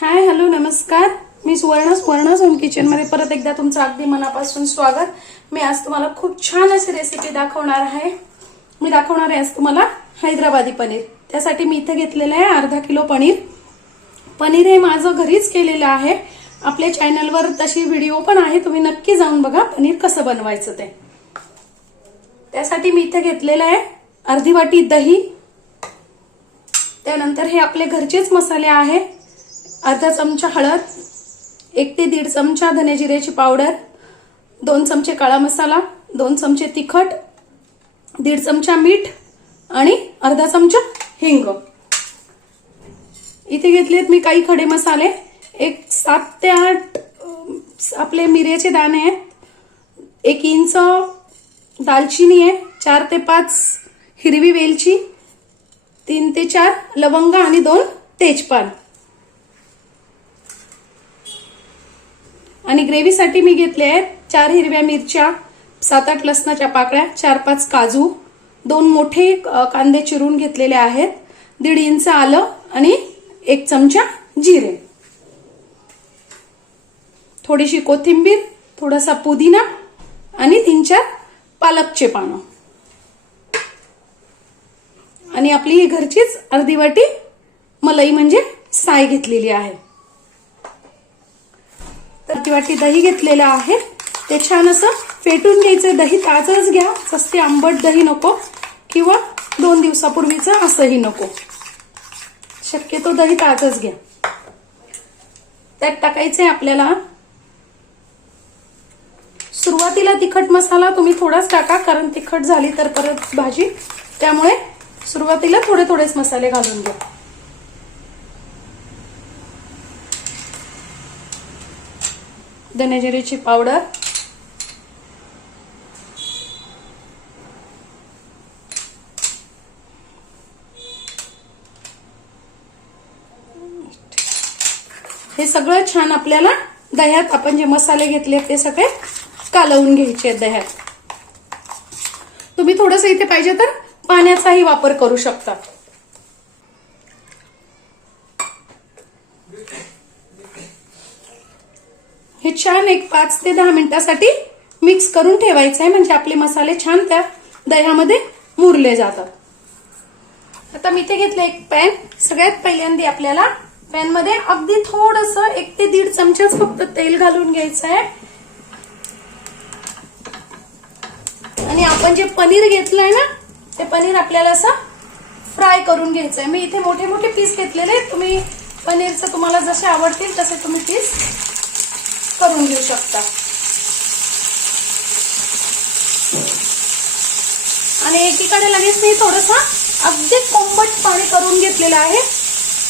Hi hello नमस्कार. मी सुवर्ण home kitchen मध्ये परत एकदा तुमचं अगदी मनापासून स्वागत. मी आज तुम्हाला खूप छान अशी रेसिपी दाखवणार आहे. मी दाखवणार आहे आज तुम्हाला हैदराबादी पनीर. त्यासाठी मी इथे घेतलेलं आहे अर्धा किलो पनीर. पनीर हे माझं घरीच केलेलं आहे. आपल्या चॅनलवर तशी व्हिडिओ पण आहे, तुम्ही नक्की जाऊन बघा पनीर कसं बनवायचं ते. त्यासाठी मी इथे घेतलेलं आहे अर्धी वाटी दही. त्यानंतर हे आपले घरचेच मसाले आहे. अर्धा चमचा हळद, 1 ते 1.5 चमचा धने जिऱ्याची पावडर, 2 चमचे काळा मसाला, 2 चमचे तिखट, 1.5 चमचा मीठ आणि अर्धा चमचा हिंग. इथे घेतलेत मी काही खडे मसाले. 7 ते 8 आपले मिऱ्याचे दाणे आहेत, 1 इंच दालचिनी आहे, 4 ते 5 हिरवी वेलची, 3 ते 4 लवंग आणि 2 तेजपान. आणि ग्रेव्हीसाठी मी घेतले आहेत 4 हिरव्या मिरच्या, 7-8 लसणाच्या पाकळ्या, 4-5 काजू, 2 मोठे कांदे चिरून घेतलेले आहेत, 1.5 इंच आलं आणि 1 चमचा जिरे, थोडीशी कोथिंबीर, थोडासा पुदिना आणि 3-4 पालकचे पानं. आणि आपली ही घरचीच अर्धी वाटी मलाई म्हणजे साय घेतलेली आहे. अर्धी वाटी दही घेतलेलं आहे. ते छान असं फेटून घ्यायचं. दही ताजच घ्या, जास्त आंबट दही नको किंवा 2 दिवसापूर्वीचं असंही नको. शक्यतो दही ताजच घ्या. त्यात टाकायचंय आपल्याला सुरुवातीला तिखट मसाला. तुम्ही थोडाच टाका, कारण तिखट झाली तर परत भाजी, त्यामुळे सुरुवातीला थोडेच मसाले घालून घ्या. धने जिऱ्याची पावडर, हे सगळं छान आपल्याला दह्यात, आपण जे मसाले घेतले ते सगळे कालवून घ्यायचे दह्यात. तुम्ही थोडंसं इथे पाहिजे तर पाण्याचाही वापर करू शकता. हे छान 5 ते 10 मिनिटांसाठी मिक्स करून ठेवायचं आहे, म्हणजे आपले मसाले छान त्या दह्यामध्ये मुरले जातात. आता मी इथे घेतलं एक पॅन. सगळ्यात पहिल्यांदा आपल्याला पॅन मध्ये अगदी थोडंसं 1 ते 1.5 चमचाच फक्त तेल घालून घ्यायचं आहे. आणि आपण जे पनीर घेतलंय ना, ते पनीर आपल्याला असं फ्राय करून घ्यायचंय. मी इथे मोठे मोठे पीस घेतलेले. तुम्ही पनीरचं तुम्हाला जसे आवडतील तसे तुम्ही पीस करून घेऊ शकता. आणि एकीकडे लगेच मी थोडंसं अगदी कोंबट पाणी करून घेतलेलं आहे,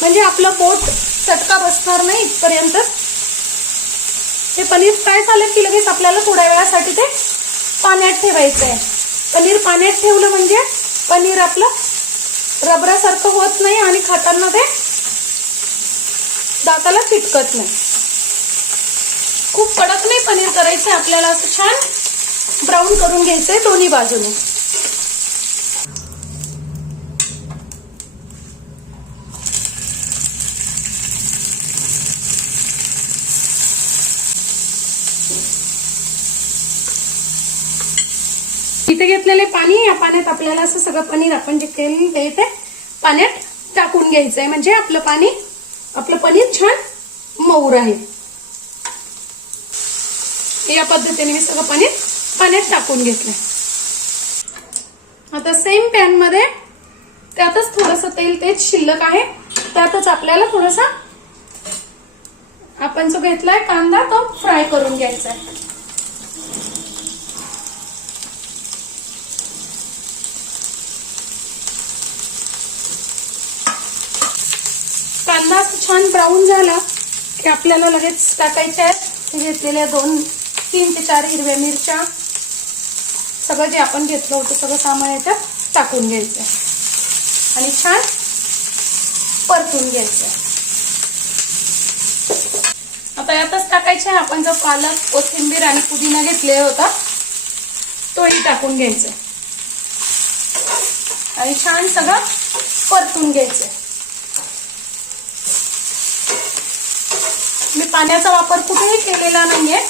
म्हणजे आपलं पोट चटका बसणार नाही इथपर्यंत. हे पनीर फ्राय झालं की लगेच आपल्याला थोड्या वेळासाठी ते पाण्यात ठेवायचं आहे. पनीर पाण्यात ठेवलं म्हणजे पनीर आपलं रबरासारखं होत नाही आणि खाताना ते दाताला चिटकत नाही. खूप कडक नाही पनीर करायचं आपल्याला, असं छान ब्राऊन करून घ्यायचंय दोन्ही बाजूने. इथे घेतलेले पाणी, या पाण्यात आपल्याला असं सगळं पनीर आपण जे केलेलं आहे ते पाण्यात टाकून घ्यायचंय, म्हणजे आपलं पनीर छान मऊ राहील. या पद्धतीने मी सगळं पनीर पाण्यात टाकून घेतलंय. आता सेम पॅन मध्ये त्यातच थोडंसं तेल तेच शिल्लक आहे, त्यातच आपल्याला थोडासा आपण जो घेतलाय कांदा तो फ्राय करून घ्यायचा आहे. कांदा छान ब्राऊन झाला की आपल्याला लगेच टाकायचे आहेत घेतलेल्या 3 ते 4 हिरव्या मिरच्या. सगळं जे आपण घेतलं होतं सगळं सामान याच्यात टाकून घ्यायचं आणि छान परतून घ्यायचं. आता यातच टाकायचं आहे आपण जो पालक, कोथिंबीर आणि पुदिना घेतलेला होता तोही टाकून घ्यायचा आणि छान सगळं परतून घ्यायचं. पाण्याचा वापर कुठेही केलेला नाहीये.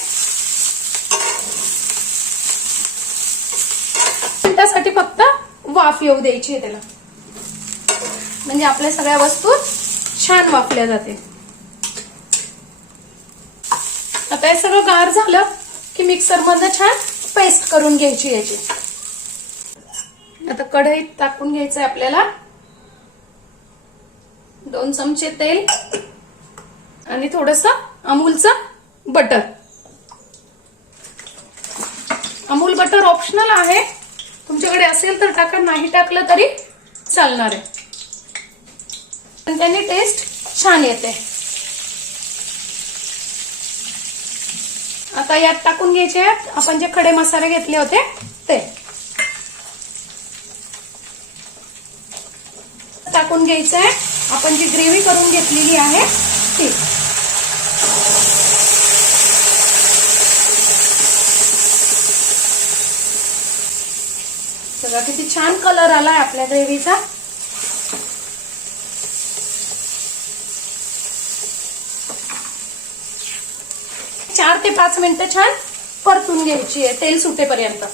मिनिटासाठी फक्त वाफ येऊ द्यायची आहे त्याला, म्हणजे आपल्या सगळ्या वस्तू छान वाफल्या जाते. आता हे सगळं गार झालं की मिक्सर मधनं छान पेस्ट करून घ्यायची याची. आता कढईत टाकून घ्यायचंय आपल्याला 2 चमचे तेल आणि थोडस अमूलचं बटर. अमूल बटर ऑप्शनल आहे, तुमच्याकडे असेल तर टाका, नाही टाकलं तरी चालणार आहे, पण त्याने टेस्ट छान येते. आता यात टाकून घ्यायचे आपण जे खडे मसाले घेतले होते ते. टाकून घ्यायचंय आपण जी ग्रेव्ही करून घेतलेली आहे ती. बघा किती छान कलर आलाय आपल्या ग्रेव्हीचा. चार ते 5 मिनिटं छान परतून घ्यायची आहे तेल सुटेपर्यंत.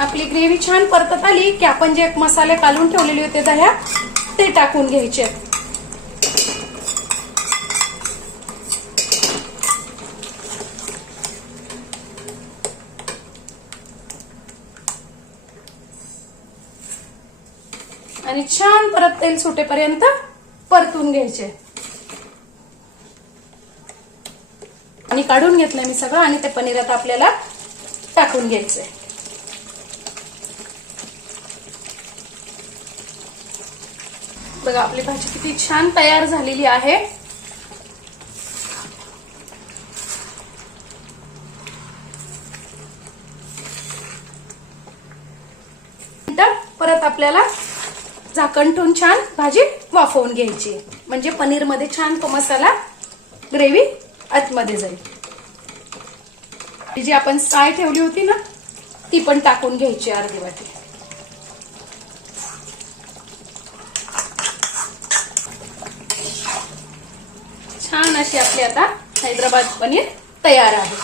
आपली ग्रेव्ही छान परतत आली की आपण जे मसाले काढून ठेवलेले होते दह्यात ते टाकून घ्यायचे. आणि छान परत तेल सुटेपर्यंत परतून घ्यायचे. आणि काढून घेतलंय मी सगळं आणि ते पनीर आता आपल्याला टाकून घ्यायचंय. बघा आपली भाजी किती छान तयार झालेली आहे. परत आपल्याला झाकण ठेवून छान भाजी वाफवून घ्यायची, म्हणजे पनीर मध्ये छान तो मसाला ग्रेव्ही आतमध्ये जाईल. जी आपण साय ठेवली होती ना ती पण टाकून घ्यायची अर्धी वाटी. छान अशी आपली आता हैदराबाद पनीर तयार आहे.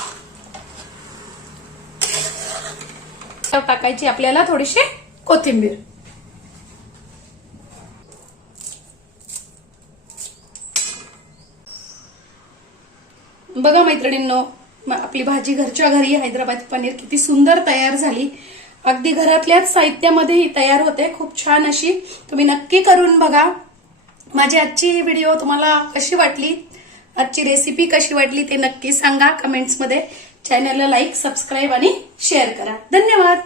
टाकायची आपल्याला थोडीशी कोथिंबीर. बघा मैत्रिणींनो, आपली भाजी घरच्या घरी हैदराबादी पनीर किती सुंदर तयार झाली. अगदी घरातल्याच साहित्यामध्ये ही तयार होते. खूप छान अशी. तुम्ही नक्की करून बघा. माझी आजची व्हिडिओ तुम्हाला कशी वाटली, आजची रेसिपी कशी वाटली ते नक्की सांगा कमेंट्समध्ये. चॅनलला लाईक, सबस्क्राईब आणि शेअर करा. धन्यवाद.